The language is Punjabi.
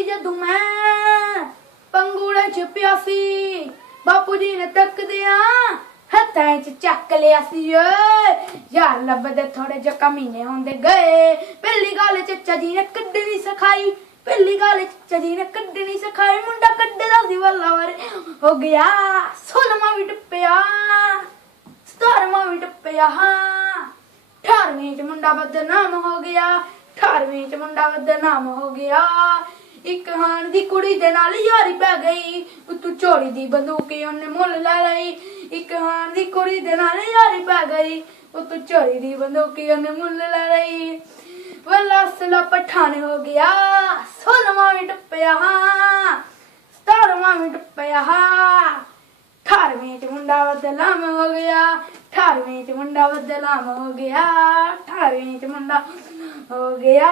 ਸੀ ਜਦੋਂ ਮੈਂ ਪੰਗੂੜੇ ਚ ਪਿਆ ਸੀ ਬਾਪੂ ਜੀ ਨੇ ਤੱਕਦਿਆਂ ਹੱਥਾਂ ਚ ਚੱਕ ਲਿਆ ਸੀ ਓਏ ਯਾਰ ਲੱਭਦੇ ਥੋੜੇ ਜਿਹੇ ਕਮੀਨੇ ਹੁੰਦੇ ਗਏ ਪਹਿਲੀ ਗੱਲ ਚੱਚਾ ਜੀ ਨੇ ਕੱਢਣੀ ਸਿਖਾਈ ਪਹਿਲੀ ਗੱਲ ਚੱਚਾ ਜੀ ਨੇ ਕੱਢਣੀ ਸਿਖਾਈ ਮੁੰਡਾ ਕੱਢਦਾ ਸੀ ਵੱਲਾ ਵਾਰੇ ਹੋ ਗਿਆ 16ਵਾਂ ਵੀ ਟੱਪਿਆ 17ਵਾਂ ਵੀ ਟੱਪਿਆ 18ਵੀਂ ਚ ਮੁੰਡਾ ਬਦਨਾਮ ਹੋ ਗਿਆ 18ਵੀਂ ਚ ਮੁੰਡਾ ਬਦਨਾਮ ਹੋ ਗਿਆ ਇੱਕ ਹਾਣ ਦੀ ਕੁੜੀ ਦੇ ਨਾਲ ਯਾਰੀ ਪੈ ਗਈ ਤੂੰ ਚੋਰੀ ਦੀ ਬੰਦੂਕ ਉਹਨੇ ਮੁੱਲ ਲੈ ਲਈ ਇੱਕ ਹਾਣ ਦੀ ਕੁੜੀ ਦੇ ਨਾਲ ਯਾਰੀ ਪੈ ਗਈ ਤੂੰ ਚੋਰੀ ਦੀ ਬੰਦੂਕ ਉਹਨੇ ਮੁੱਲ ਲੈ ਲਈ ਵੱਲਾ ਸਲਾ ਪਠਾਨ ਹੋ ਗਿਆ 16ਵਾਂ ਵੀ ਟੱਪਿਆ 17ਵਾਂ ਵੀ ਟੱਪਿਆ 18ਵੀਂ ਚ ਮੁੰਡਾ ਬਦਨਾਮ ਹੋ ਗਿਆ 18ਵੀਂ ਚ ਮੁੰਡਾ ਬਦਨਾਮ ਹੋ ਗਿਆ 18ਵੀਂ ਚ ਮੁੰਡਾ ਹੋ ਗਿਆ